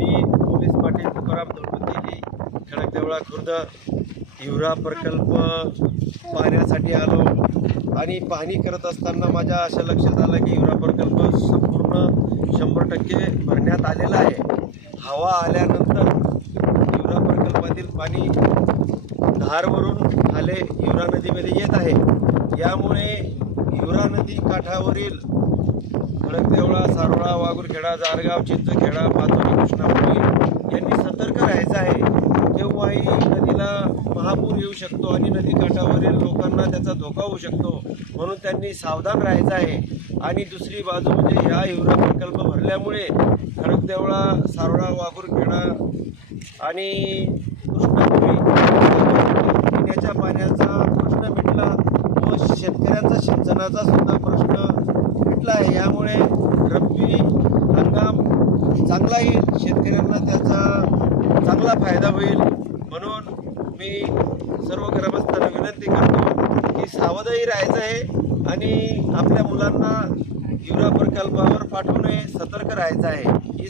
मी police Patil Tukaram दोडबंदेली खडकदेवळा खुर्द हिवरा प्रकल्प पाहण्यासाठी आलो. आणि पाहणी करत असताना माझ्या अशा लक्षात आलं की हिवरा प्रकल्प संपूर्ण शंभर टक्के भरण्यात आलेला आहे. हवा आल्यानंतर हिवरा प्रकल्पातील पाणी धारवरून खाले हिवरा नदीमध्ये येत आहे. यामुळे हिवरा नदी काठावरील खडकदेवळा सारोळा जारगाव चिंचखेडा पाचोरी कृष्णापुरी यांनी सतर्क राहायचं आहे. तेव्हाही नदीला महापूर येऊ शकतो आणि नदीकाठावरील लोकांना त्याचा धोका होऊ शकतो म्हणून त्यांनी सावधान राहायचं आहे. आणि दुसरी बाजू म्हणजे ह्या हिवरा प्रकल्प भरल्यामुळे खडकदेवळा सारोळा वाघुरखेडा आणि कृष्णापुरी पिण्याच्या पाण्याचा प्रश्न मिटला व शेतकऱ्यांचा सिंचनाचा सुद्धा प्रश्न मिटला आहे. यामुळे चांगला येईल शेतकऱ्यांना त्याचा चांगला फायदा होईल म्हणून मी सर्व ग्रामस्थांना विनंती करतो की सावधही राहायचं आहे आणि आपल्या मुलांना युरा प्रकल्पावर पाठवू नये सतर्क राहायचं आहे. ही